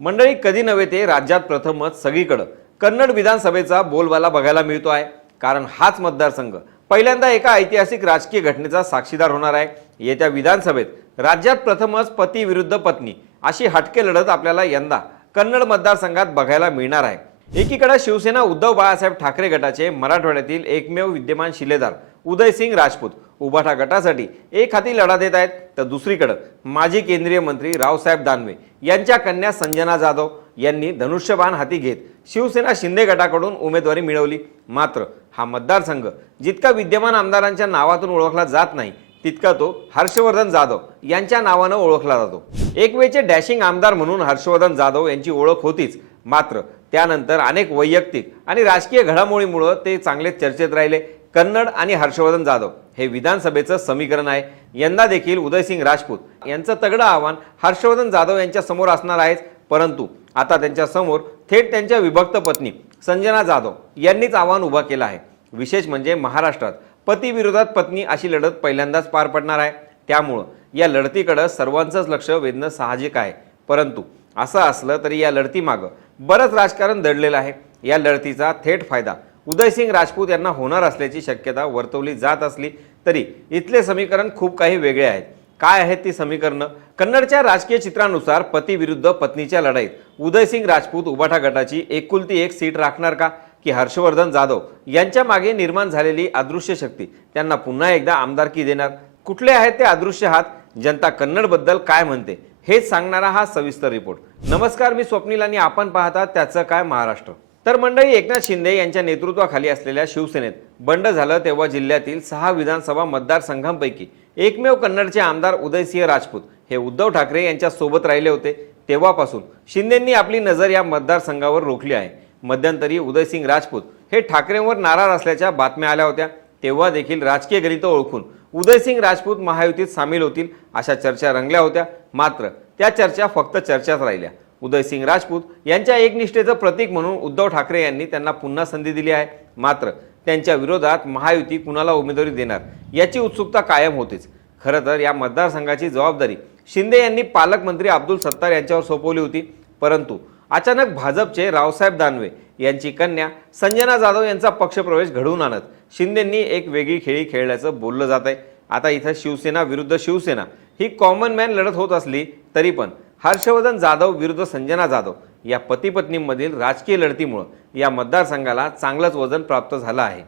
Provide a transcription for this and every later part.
मंडळी, कधी नव्हे ते राज्यात प्रथमच सगळीकडे कन्नड विधानसभेचा बोलबाला बघायला मिळतो आहे। कारण हाच मतदारसंघ पहिल्यांदा एका ऐतिहासिक राजकीय घटनेचा साक्षीदार होणार आहे। येत्या विधानसभेत राज्यात प्रथमच पती विरुद्ध पत्नी अशी हटके लढत आपल्याला यंदा कन्नड मतदारसंघात बघायला मिळणार आहे। एकीकडे शिवसेना उद्धव बाळासाहेब ठाकरे गटाचे मराठवाड्यातील एकमेव विद्यमान शिलेदार उदयसिंग राजपूत उभाटा गटासाठी एक हाती लढा देत आहेत, तर दुसरीकडे माजी केंद्रीय मंत्री रावसाहेब दानवे यांच्या कन्या संजना जाधव यांनी धनुष्यबाण हाती घेत शिवसेना शिंदे गटाकडून उमेदवारी मिळवली। मात्र हा मतदारसंघ जितका विद्यमान आमदारांच्या नावातून ओळखला जात नाही, तितका तो हर्षवर्धन जाधव यांच्या नावाने ओळखला जातो। एक वेळचे डॅशिंग आमदार म्हणून हर्षवर्धन जाधव यांची ओळख होतीच, मात्र त्यानंतर अनेक वैयक्तिक आणि राजकीय घडामोडींमुळे ते चांगले चर्चेत राहिले। कन्नड आणि हर्षवर्धन जाधव हे विधानसभेचं समीकरण आहे। यंदा देखील उदयसिंग राजपूत यांचं तगडं आव्हान हर्षवर्धन जाधव यांच्या समोर असणार आहे, परंतु आता त्यांच्या समोर थेट त्यांच्या विभक्त पत्नी संजना जाधव यांनीच आव्हान उभा केलं आहे। विशेष म्हणजे महाराष्ट्रात पती विरोधात पत्नी अशी लढत पहिल्यांदाच पार पडणार आहे, त्यामुळे या लढतीकडे सर्वांचंच लक्ष वेधणं साहजिक आहे। परंतु असं असलं तरी या लढतीमागे बरंच राजकारण दडलेलं आहे। या लढतीचा थेट फायदा उदयसिंग राजपूत यांना होणार असल्याची शक्यता वर्तवली जात असली तरी इथले समीकरण खूप काही वेगळे आहेत। काय आहेत ती समीकरणं? कन्नडच्या राजकीय चित्रानुसार पती विरुद्ध पत्नीच्या लढाईत उदयसिंग राजपूत उभाटा गटाची एकुलती एक सीट राखणार का, की हर्षवर्धन जाधव यांच्या मागे निर्माण झालेली अदृश्य शक्ती त्यांना पुन्हा एकदा आमदारकी देणार? कुठले आहेत ते अदृश्य हात? जनता कन्नड बद्दल काय म्हणते हेच सांगणारा हा सविस्तर रिपोर्ट। नमस्कार, मी स्वप्नील आणि आपण पाहता त्याचं काय महाराष्ट्र। तर मंडळी, एकनाथ शिंदे यांच्या नेतृत्वाखाली असलेल्या शिवसेनेत बंड झालं तेव्हा जिल्ह्यातील 6 विधानसभा मतदारसंघांपैकी एकमेव कन्नडचे आमदार उदयसिंह राजपूत हे उद्धव ठाकरे यांच्या सोबत राहिले होते। तेव्हापासून शिंदेंनी आपली नजर या मतदारसंघावर रोखली आहे। मध्यंतरी उदयसिंग राजपूत हे ठाकरेंवर नाराज असल्याच्या बातम्या आल्या होत्या, तेव्हा देखील राजकीय गणितं ओळखून उदयसिंग राजपूत महायुतीत सामील होतील अशा चर्चा रंगल्या होत्या, मात्र त्या चर्चा फक्त चर्चाच राहिल्या। उदयसिंग राजपूत यांच्या एकनिष्ठेचं प्रतीक म्हणून उद्धव ठाकरे यांनी त्यांना पुन्हा संधी दिली आहे, मात्र त्यांच्या विरोधात महायुती कुणाला उमेदवारी देणार याची उत्सुकता कायम होतीच। खरं तर या मतदारसंघाची जबाबदारी शिंदे यांनी पालकमंत्री अब्दुल सत्तार यांच्यावर सोपवली होती, परंतु अचानक भाजपचे रावसाहेब दानवे यांची कन्या संजना जाधव यांचा पक्षप्रवेश घडवून आणत शिंदेंनी एक वेगळी खेळी खेळल्याचं बोललं जात आहे। आता इथं शिवसेना विरुद्ध शिवसेना ही कॉमन मॅन लढत होत असली तरी पण हर्षवर्धन जाधव विरुद्ध संजना जाधव या पती पत्नींमधील राजकीय लढतीमुळे या मतदारसंघाला चांगलंच वजन प्राप्त झालं आहे।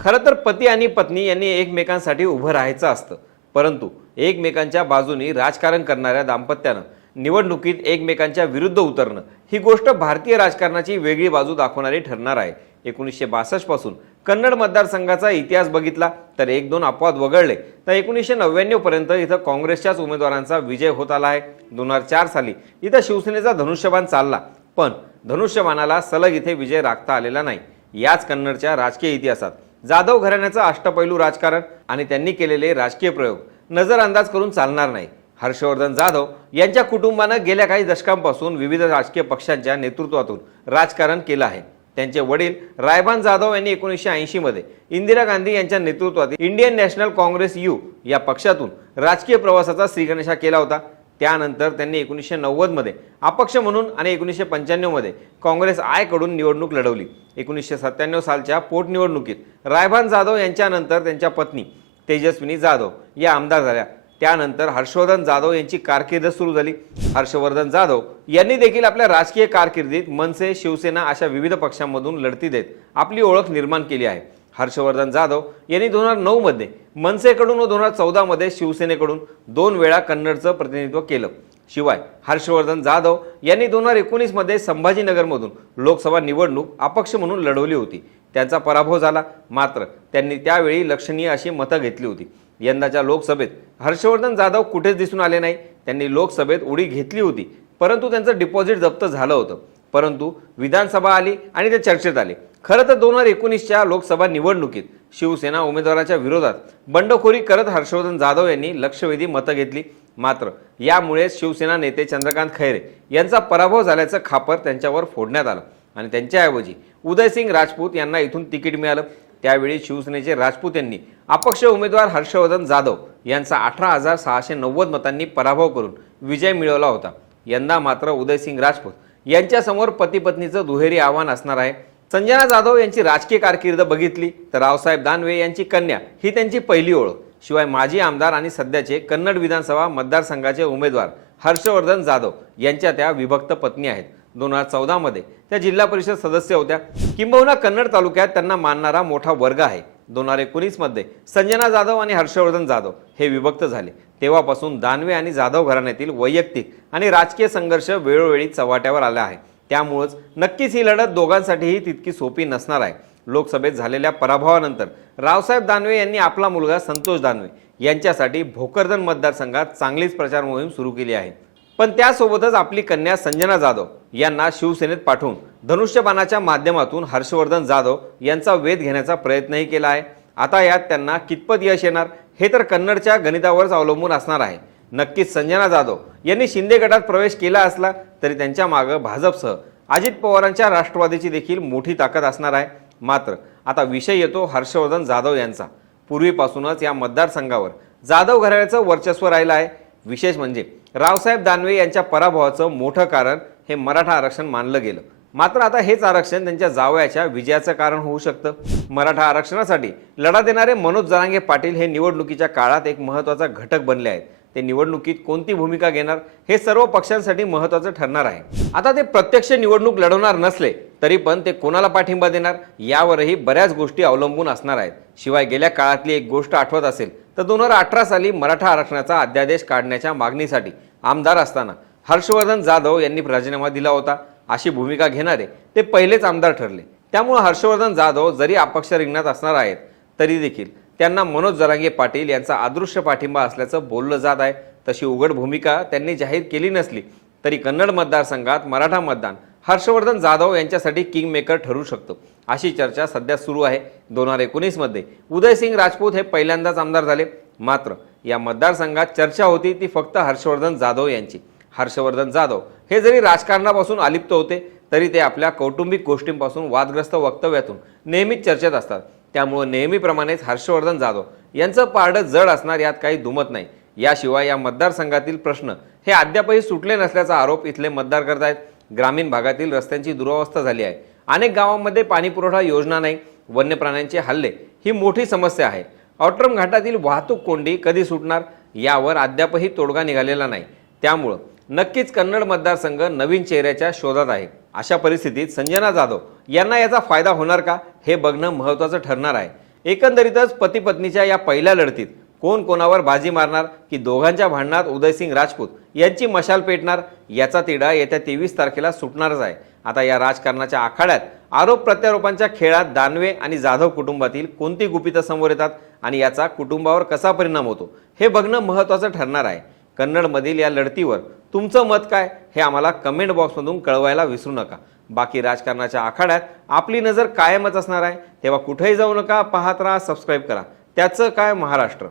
खरं तर पती आणि पत्नी यांनी एकमेकांसाठी उभं राहायचं असतं, परंतु एकमेकांच्या बाजूनी राजकारण करणाऱ्या दाम्पत्यानं निवडणुकीत एकमेकांच्या विरुद्ध उतरणं ही गोष्ट भारतीय राजकारणाची वेगळी बाजू दाखवणारी ठरणार आहे। 1962 पासून कन्नड मतदारसंघाचा इतिहास बघितला तर 1-2 अपवाद वगळले तर 1999 पर्यंत इथं काँग्रेसच्याच उमेदवारांचा विजय होत आला आहे। 2004 साली इथं शिवसेनेचा धनुष्यबाण चालला, पण धनुष्यबाणाला सलग इथे विजय राखता आलेला नाही। याच कन्नडच्या राजकीय इतिहासात जाधव घराण्याचं अष्टपैलू राजकारण आणि त्यांनी केलेले राजकीय प्रयोग नजरअंदाज करून चालणार नाही। हर्षवर्धन जाधव यांच्या कुटुंबानं गेल्या काही दशकांपासून विविध राजकीय पक्षांच्या नेतृत्वातून राजकारण केलं आहे। त्यांचे वडील रायबान जाधव यांनी 1980 मध्ये इंदिरा गांधी यांच्या नेतृत्वातील इंडियन नॅशनल काँग्रेस यू या पक्षातून राजकीय प्रवासाचा श्रीगणेशा केला होता। त्यानंतर त्यांनी 1990 मध्ये अपक्ष म्हणून आणि 1995 मध्ये काँग्रेस आय कडून निवडणूक लढवली। 1997 सालच्या पोटनिवडणुकीत रायबान जाधव यांच्यानंतर त्यांच्या पत्नी तेजस्विनी जाधव या आमदार झाल्या। त्यानंतर हर्षवर्धन जाधव यांची कारकीर्द सुरू झाली। हर्षवर्धन जाधव यांनी देखील आपल्या राजकीय कारकिर्दीत मनसे, शिवसेना अशा विविध पक्षांमधून लढती देत आपली ओळख निर्माण केली आहे। हर्षवर्धन जाधव यांनी 2009 मध्ये मनसेकडून व 2014 मध्ये शिवसेनेकडून 2 वेळा कन्नडचं प्रतिनिधित्व केलं। शिवाय हर्षवर्धन जाधव यांनी 2019 मध्ये संभाजीनगरमधून लोकसभा निवडणूक अपक्ष म्हणून लढवली होती। त्यांचा पराभव झाला, मात्र त्यांनी त्यावेळी लक्षणीय अशी मतं घेतली होती। यंदाच्या लोकसभेत हर्षवर्धन जाधव कुठेच दिसून आले नाही। त्यांनी लोकसभेत उडी घेतली होती, परंतु त्यांचं डिपॉझिट जप्त झालं होतं, परंतु विधानसभा आली आणि ते चर्चेत आले। खरं तर 2019च्या लोकसभा निवडणुकीत शिवसेना उमेदवाराच्या विरोधात बंडखोरी करत हर्षवर्धन जाधव यांनी लक्षवेधी मतं घेतली, मात्र यामुळे शिवसेना नेते चंद्रकांत खैरे यांचा पराभव झाल्याचं खापर त्यांच्यावर फोडण्यात आलं आणि त्यांच्याऐवजी उदयसिंग राजपूत यांना इथून तिकीट मिळालं। त्यावेळी शिवसेनेचे राजपूत यांनी अपक्ष उमेदवार हर्षवर्धन जाधव यांचा 18,690 मतांनी पराभव करून विजय मिळवला होता। यंदा मात्र उदयसिंग राजपूत यांच्यासमोर पती पत्नीचं दुहेरी आव्हान असणार आहे. संजना जाधव यांची राजकीय कारकीर्द बघितली तर रावसाहेब दानवे यांची कन्या ही त्यांची पहिली ओळख. शिवाय माजी आमदार आणि सध्याचे कन्नड विधानसभा मतदारसंघाचे उमेदवार हर्षवर्धन जाधव यांच्या त्या विभक्त पत्नी आहेत. 2014 मध्ये त्या जिल्हा परिषद सदस्य होत्या. किंबहुना कन्नड तालुक्यात त्यांना मानणारा मोठा वर्ग आहे. 2019 मध्ये संजना जाधव आणि हर्षवर्धन जाधव हे विभक्त झाले. तेव्हापासून दानवे आणि जाधव घराण्यातील वैयक्तिक आणि राजकीय संघर्ष वेळोवेळी चव्हाट्यावर आला आहे. त्यामुळेच नक्कीच ही लढत दोघांसाठीही तितकी सोपी नसणार आहे. लोकसभेत झालेल्या पराभवानंतर रावसाहेब दानवे यांनी आपला मुलगा संतोष दानवे यांच्यासाठी भोकरदन मतदारसंघात चांगलीच प्रचार मोहीम सुरू केली आहे. पण त्यासोबतच आपली कन्या संजना जाधव यांना शिवसेनेत पाठवून धनुष्यबाणाच्या माध्यमातून हर्षवर्धन जाधव यांचा वेध घेण्याचा प्रयत्नही केला आहे. आता यात त्यांना कितपत यश येणार हे तर कन्नडच्या गणितावरच अवलंबून असणार आहे. नक्कीच संजना जाधव यांनी शिंदे गटात प्रवेश केला असला तरी त्यांच्या मागे भाजपसह अजित पवारांच्या राष्ट्रवादीची देखील मोठी ताकद असणार आहे. मात्र आता विषय येतो हर्षवर्धन जाधव यांचा. पूर्वीपासूनच या मतदारसंघावर जाधव घराण्याचं वर्चस्व राहिलं आहे. विशेष म्हणजे रावसाहेब दानवे यांच्या पराभवाचं मोठं कारण हे मराठा आरक्षण मानलं गेलं. मात्र आता हेच आरक्षण त्यांच्या जावयाच्या विजयाचं कारण होऊ शकतं. मराठा आरक्षणासाठी लढा देणारे मनोज जरांगे पाटील हे निवडणुकीच्या काळात एक महत्त्वाचा घटक बनले आहेत. ते निवडणुकीत कोणती भूमिका घेणार हे सर्व पक्षांसाठी महत्त्वाचं ठरणार आहे. आता ते प्रत्यक्ष निवडणूक लढवणार नसले तरी पण ते कोणाला पाठिंबा देणार यावरही बऱ्याच गोष्टी अवलंबून असणार आहेत. शिवाय गेल्या काळातली एक गोष्ट आठवत असेल तर 2018 साली मराठा आरक्षणाचा अध्यादेश काढण्याच्या मागणीसाठी आमदार असताना हर्षवर्धन जाधव यांनी राजीनामा दिला होता. अशी भूमिका घेणारे ते पहिलेच आमदार ठरले. त्यामुळे हर्षवर्धन जाधव जरी अपक्ष रिंगणात असणार आहेत तरी देखील त्यांना मनोज जरांगे पाटील यांचा अदृश्य पाठिंबा असल्याचं बोललं जात आहे. तशी उघड भूमिका त्यांनी जाहीर केली नसली तरी कन्नड मतदारसंघात मराठा मतदान हर्षवर्धन जाधव यांच्यासाठी किंग मेकर ठरू शकतं अशी चर्चा सध्या सुरू आहे. 2019 मध्ये उदयसिंग राजपूत हे पहिल्यांदाच आमदार झाले. मात्र या मतदारसंघात चर्चा होती ती फक्त हर्षवर्धन जाधव यांची. हर्षवर्धन जाधव हे जरी राजकारणापासून अलिप्त होते तरी ते आपल्या कौटुंबिक गोष्टींपासून वादग्रस्त वक्तव्यातून नेहमीच चर्चेत असतात. त्यामुळे नेहमीप्रमाणेच हर्षवर्धन जाधव यांचं पारडं जड असणार यात काही दुमत नाही. याशिवाय या मतदारसंघातील प्रश्न हे अद्यापही सुटले नसल्याचा आरोप इथले मतदार करतायत. ग्रामीण भागातील रस्त्यांची दुरवस्था झाली आहे. अनेक गावांमध्ये पाणीपुरवठा योजना नाही. वन्य प्राण्यांचे हल्ले ही मोठी समस्या आहे. ऑट्रम घाटातील वाहतूक कोंडी कधी सुटणार यावर अद्यापही तोडगा निघालेला नाही. त्यामुळं नक्कीच कन्नड मतदारसंघ नवीन चेहऱ्याच्या शोधात आहे. अशा परिस्थितीत संजना जाधव यांना याचा फायदा होणार का हे बघणं महत्त्वाचं ठरणार आहे. एकंदरीतच पती पत्नीच्या या पहिल्या लढतीत कोण कोणावर बाजी मारणार की दोघांच्या भांडणात उदयसिंग राजपूत यांची मशाल पेटणार याचा तिढा येत्या 23 तारखेला सुटणारच आहे. आता या राजकारणाच्या आखाड्यात आरोप प्रत्यारोपांच्या खेळात दानवे आणि जाधव कुटुंबातील कोणती गुपितं समोर येतात आणि याचा कुटुंबावर कसा परिणाम होतो हे बघणं महत्त्वाचं ठरणार आहे. कन्नडमधील या लढतीवर तुमचं मत काय हे आम्हाला कमेंट बॉक्समधून कळवायला विसरू नका. बाकी राजकारणाच्या आखाड्यात आपली नजर कायमच असणार आहे. तेव्हा कुठेही जाऊ नका. पाहत राहा, सबस्क्राईब करा. त्याचं काय महाराष्ट्र.